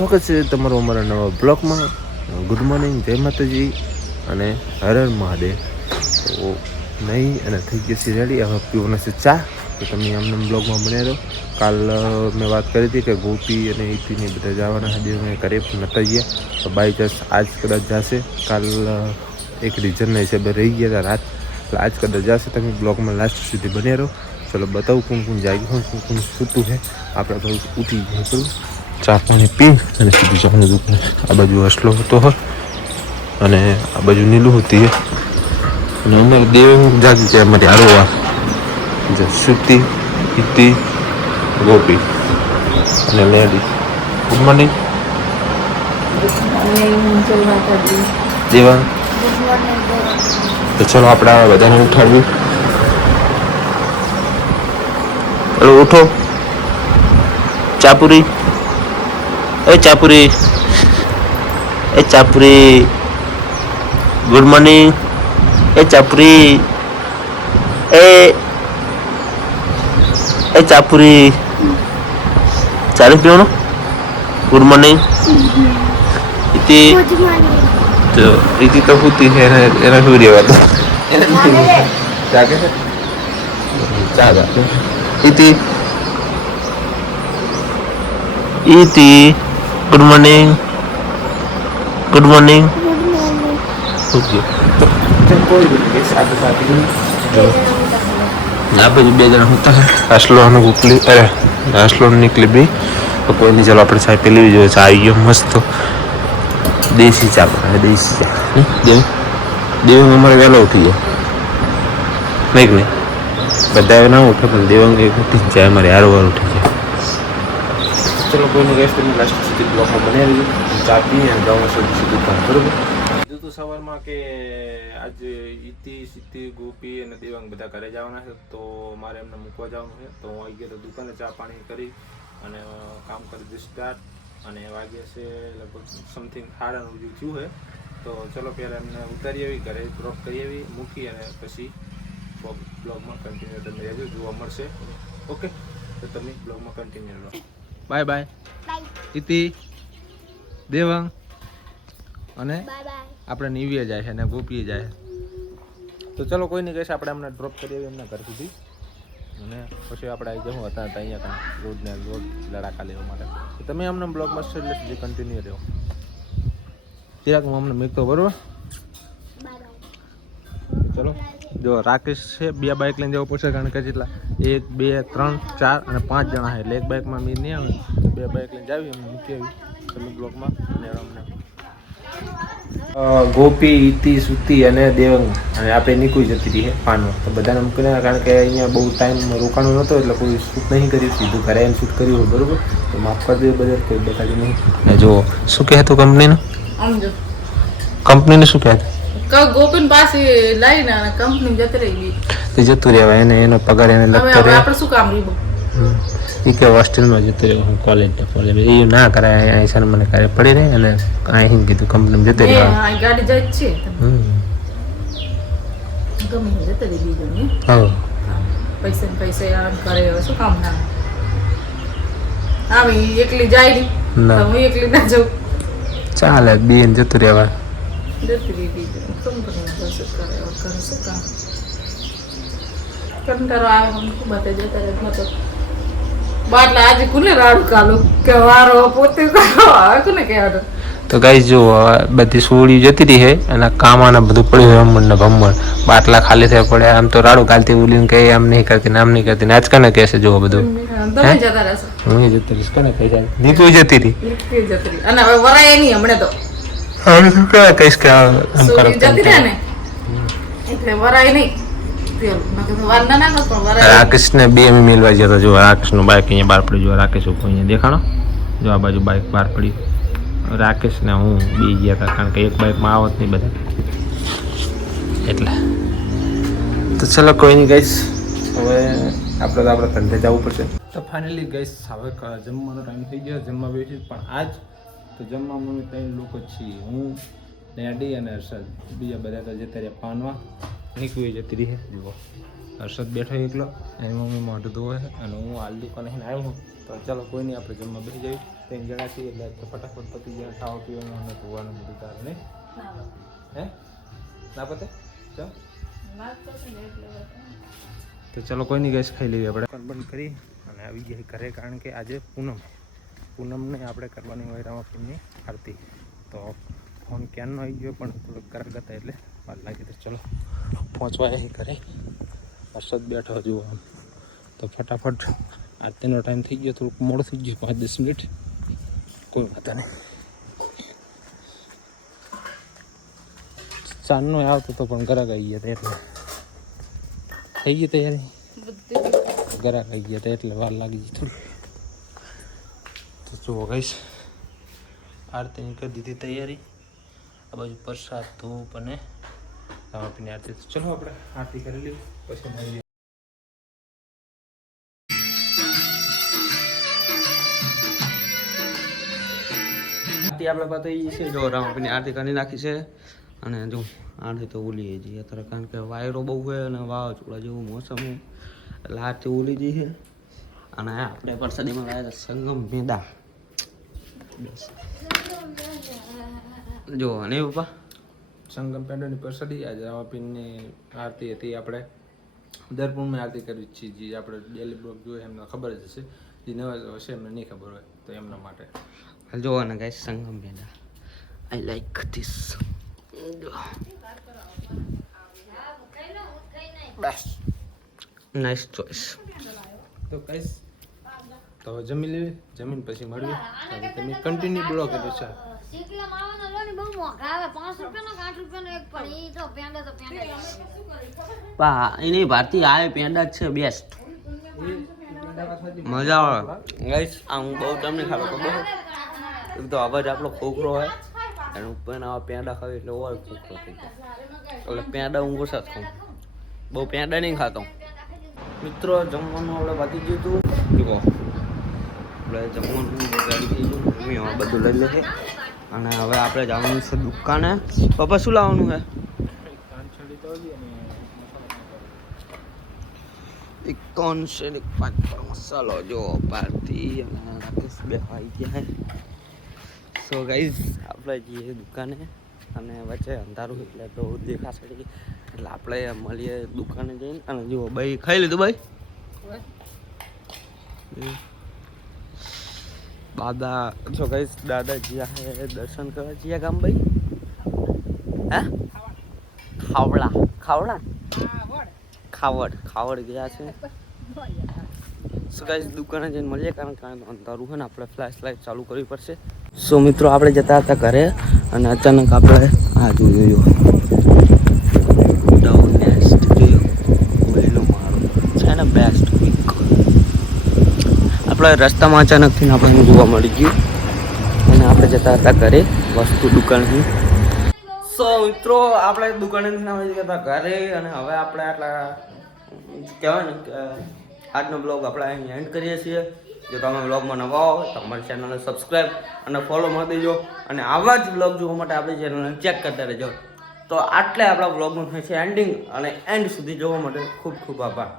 સ્વાગત છે તમારું અમારા નવા બ્લોગમાં. ગુડ મોર્નિંગ, જય માતાજી અને હર હર મહાદેવ. તો નહીં અને થઈ ગઈ છે રેડી. હવે પીવાના છે ચા. તો તમે અમને બ્લોગમાં બન્યા રહો. કાલ મેં વાત કરી હતી કે ગોપી અને ઈપીને બધા જવાના હતા, મેં ઘરે પણ નતા ગયા. તો બાય ચાન્સ આજ કદાચ જશે. કાલ એક રીઝનના હિસાબે રહી ગયા હતા રાત, એટલે આજ કદાચ જશે. તમે બ્લોગમાં લાસ્ટ સુધી બન્યા રહો. ચલો બતાવું કોણ કોણ જાગ્યું હોય, કોણ કોણ સૂતું છે. આપણે ભાઈ ઉઠી જાય કરું, ચા પાણી પી અને સીધું જવાનું દુકાને. આ બાજુ હસલો હતો હોય અને આ બાજુ નીલું હતી. અને અમારે દેવ જાગી છે અમારી આરોવા શ્રુતિ, હિતિ, ગોપી અને લેડી. ગુડ મોર્નિંગ દેવા. તો ચલો આપણે આ બધાને ઉઠાડવી. ચલો ઉઠો. ચાપુરી, એ ચાપુરી, એ ચાપુરી. ગુડ મોર્નિંગ, એ ચાપુરી, એ ચાપુરી. ચાલુ પીવાનું. ગુડ મોર્નિંગ ઇતિ. તો ઇતિ તો હોતી છે એના શું રહેવાતું જાગે છે. ચા જાગે ઇતિ. ઇતિ good morning. Good morning. Okay આ બાજુ બે જણા હોતા છે. હાસલો અને ઉકલી, અરે હાસલો નીકળી બી. તો કોઈ નહીં, ચાલો આપણે ચા પી લેવી જોઈએ. ચા આવી ગયો મસ્ત દેશી ચા બનાવે, દેશી ચા. દેવ દેવ અમારે વહેલો ઉઠી જાય નહીં કે નહીં. બધા ના ઉઠે પણ દેવાંગ એક ઉઠી જ જાય, અમારે હારવાર ઉઠી જાય. ચલો કોઈને ગેસ કરીને લાસ્ટ સુધી બ્લોકમાં બનાવી દીધું. ચા પી અને જવાનું સીધું કામ બરોબર. કીધું હતું સવારમાં કે આજે ઈતિ, સિદ્ધિ, ગોપી અને દેવાંગ બધા ઘરે જવાના છે, તો મારે એમને મૂકવા જવાનું છે. તો હું આવી ગયો તો દુકાને ચા પાણી કરી અને કામ કરી દીધું સ્ટાર્ટ. અને વાગ્યા છે લગભગ સમથિંગ 9:30 થયું છે. તો ચલો પહેલાં એમને ઉતારી આવી, ઘરે ડ્રોપ કરી આવી, મૂકી અને પછી બ્લોગમાં કન્ટિન્યુ તમે રહેજો, જોવા મળશે. ઓકે, તો તમે બ્લોગમાં કન્ટિન્યુ રહો. બાય બાય ઇતિ, દેવાંગ અને આપણે નિવ્યા જાય છે અને ગોપીએ જાય છે. તો ચલો કોઈ નહીં કહેશે, આપણે એમને ડ્રોપ કરી આવીએ એમના ઘર સુધી અને પછી આપણે આવી જવું હતા અહીંયા કાંઈ રોડને રોડ લડાકા લેવા માટે. તમે અમને બ્લોગમાં એટલે સુધી કન્ટિન્યુ રહ્યો. જરાક હું અમને મેકતો બરોબર. ચલો જો રાકેશ છે, 2 બાઇક લઈને જવું પડશે, કારણ કે જેટલા 1 2 3 4 અને 5 જણા છે, એટલે એક બાઇકમાં મેં નહીં આવે. 2 બાઇક લઈને જાવી, અમને મૂકી આવી તમે બ્લોગમાં. અને અમને ગોપી, ઈતિ, સુતી અને દેવંગ અને આપણે નીકળી જતી રહી છે પાનમાં. તો બધાને મૂકીને, કારણ કે અહીંયા બહુ ટાઈમ રોકાણો નહોતો એટલે કોઈ શૂટ નહીં કર્યું, સીધું ઘરે એમ શૂટ કર્યું બરોબર. તો માફ કરી દે બધા, કોઈ બતાવી નહીં. જો શું કહેતું કંપનીનું, કંપનીને શું કહેતું ગોપીન પાસે લઈને કંપની જતી રહી. તે જતું રહેવાય એને, એનો પગાર એને લગતો રહે. આપણે શું કામ રહ્યું એ કે હોસ્ટેલમાં જતું રહે, હું કોલેજ એ ના કરાય. અહીં સર મને કરે પડી રહે અને અહીં કીધું કંપનીમાં જતી રહે. ગાડી જાય છે પૈસા પૈસા આમ કરે, શું કામ ના આવે. એકલી જાય નહીં, હું એકલી ના જાઉં. ચાલે બેન જતું રહેવા. આજે કોને રાડું કાલું કે વારો પોતે કોને કહેવાનું. તો ગાઈસ જો બધી સોળી જતી રહી છે અને કામાને બધું પડ્યું રમણ ને ભમણ, બાટલા ખાલી થયા પડ્યા. આમ તો રાડું કાલથી ઉલીને કહે આમ નહીં કરતી ને આમ નહીં કરતી ને આજ કને કહેશે જો બધું. તમે જતા રહેશો, હું જતી રહીશ. કને કહી જાય નીતુ જતી રહી અને હવે વરાય નહીં હમણે તો. હવે શું કહે કહીશ કે જતી રહે ને એટલે વરાય નહીં. રાકેશ ને બે મેળવા જતો. જો રાકેશ નું બાઇક અહીંયા બહાર પડ્યું. જો રાકેશ ઉપર અહીંયા દેખાણો, જો આ બાજુ બાઇક બહાર પડી. રાકેશ ને હું બે ગયા હતા, કારણ કે એક બાઇકમાં આવત નહીં બધા એટલે. તો ચલો કોઈ નહીં ગઈશ, હવે આપણે તો આપણે ધંધે જવું પડશે. તો ફાઇનલી ગઈશ હવે જમવાનો ટાઈમ થઈ ગયો, જમવા બેસી. પણ આજ તો જમવામાં અમે 3 લોકો જ છીએ, હું નેડી અને હર્ષદ. બીજા બધા તો જતા રહ્યા પાનવા, નીકળી જતી રહી. જુઓ હર્ષદ બેઠો એકલો એની મમ્મી મોઢું ધોવે અને હું હાલ દુકાને આવ્યો હું તો ચાલો કોઈ નહીં આપણે જમવા બેસી જઈએ 3 જણા છીએ એટલે ફટાફટ પતી જાય ખાવા પીવાનું અને ધોવાનું બધું તારે નહીં હે ના પતે ચાલ તો ચાલો કોઈ નહીં ગેસ ખાઈ લઈએ આપણે બંધ કરી અને આવી ગયા ઘરે કારણ કે આજે પૂનમને આપણે કરવાની હોય રામાપીરની આરતી તો ફોન ક્યારનો આવી ગયો પણ થોડોક કરાક હતા એટલે વાર લાગી તો ચલો પહોંચવા એ ઘરે હર્ષદ બેઠો જુઓ આમ તો ફટાફટ આરતીનો ટાઈમ થઈ ગયો થોડુંક મોડું થઈ ગયું 5-10 મિનિટ કોઈ વાંધો નહીં ચાંદનો આવતો હતો પણ ગરાક આવી ગયા હતા એટલે થઈ ગઈ તૈયારી ગરાક આવી ગયા હતા એટલે વાર લાગી ગઈ થોડી તો જુઓ ગઈશ આરતીની કરી દીધી તૈયારી આ બાજુ પ્રસાદ ધૂપ અને રામાપીરની આરતી તો ચલો આપણે આરતી કરી લઈએ પછી મળીએ આરતી આપણે પાસે છે જો રામાપીરની આરતી કરી નાખી છે અને જો આરતી તો ઉલી જઈએ અત્યારે કારણ કે વાયરો બહુ હોય અને વાવાઝોડા જેવું મોસમ હોય એટલે આરતી ઉલી જઈ છે અને આપણે પ્રસાદીમાં આવ્યા હતા સંગમ મેદા જો અને પપ્પા સંગમ પેંડાની પ્રસાદી આજે રામાપીરની આરતી હતી આપણે દર પૂર્ણિમે આરતી કરવી જ છીએ જે આપણે ડેલી બ્લોગ જોઈએ એમને ખબર જ હશે જે નવા હશે એમને નહીં ખબર હોય તો એમના માટે જો ને guys Sangam peda I like this bus nice choice તો ગાઈસ તો જમી લેવી જમીન પછી મળીએ તમે કન્ટિન્યુ બ્લોગ એટલે છે એની ભારતી આવે પેંડા જ છે બેસ્ટ મજા આવે ગાઈસ આ હું બહુ તમને ખાતો ખબર એક તો અવાજ આપણો ખોખરો હોય અને ઉપર આવા પેંડા ખાવે એટલે ઓર ખોખરો થઈ જાય એટલે પેંડા હું ઓછા ખાઉં બહુ પેંડા નહીં ખાતો મિત્રો જમવાનું આપણે બાકી ગયું હતું જુઓ આપણે જમવાનું ગાડી થઈ ગયું મમ્મી બધું લઈ લે છે અને હવે આપણે જવાનું છે દુકાને પપ્પા શું લાવવાનું છે એક કોન છે એક 5 મસાલો જો ભારતી અને રાકેશ બે આવી ગયા છે સો ગાઈઝ આપણે જઈએ દુકાને અને વચ્ચે અંધારું એટલે તો દેખાશે એટલે આપણે મળીએ દુકાને જઈને અને જુઓ ભાઈ ખાઈ લીધું ભાઈ દાદા જો ગાઈઝ દાદા જ્યાં હે દર્શન કરવા જ્યાં ગામ ભાઈ હે ખાવડ ગયા છે સો ગાઈઝ દુકાને જઈને મળીએ કારણ કે અંધારું હોય ને આપણે ફ્લેશ લાઇટ ચાલુ કરવી પડશે સો મિત્રો આપણે જતા હતા ઘરે અને અચાનક આપણે આ જોયું ડાઉન નેસ્ટ જોયું વહેલું મારું છે ને બેસ્ટ વીક આપણે રસ્તામાં અચાનકથી આપણને જોવા મળી ગયું અને આપણે જતા હતા ઘરે વસ્તુ દુકાનથી સો મિત્રો આપણે દુકાનેથી મળી ગયા હતા ઘરે અને હવે આપણે આટલા કહેવાય ને કે આજનો બ્લોગ આપણે અહીં એન્ડ કરીએ છીએ જો તમે બ્લોગમાં નવા હો તો અમારી ચેનલને સબસ્ક્રાઈબ અને ફોલો કરી દેજો અને આવા જ બ્લોગ જોવા માટે આપણી ચેનલને ચેક કરતા રહેજો તો આટલે આપણા બ્લોગનું થાય છે એન્ડિંગ અને એન્ડ સુધી જોવા માટે ખૂબ ખૂબ આભાર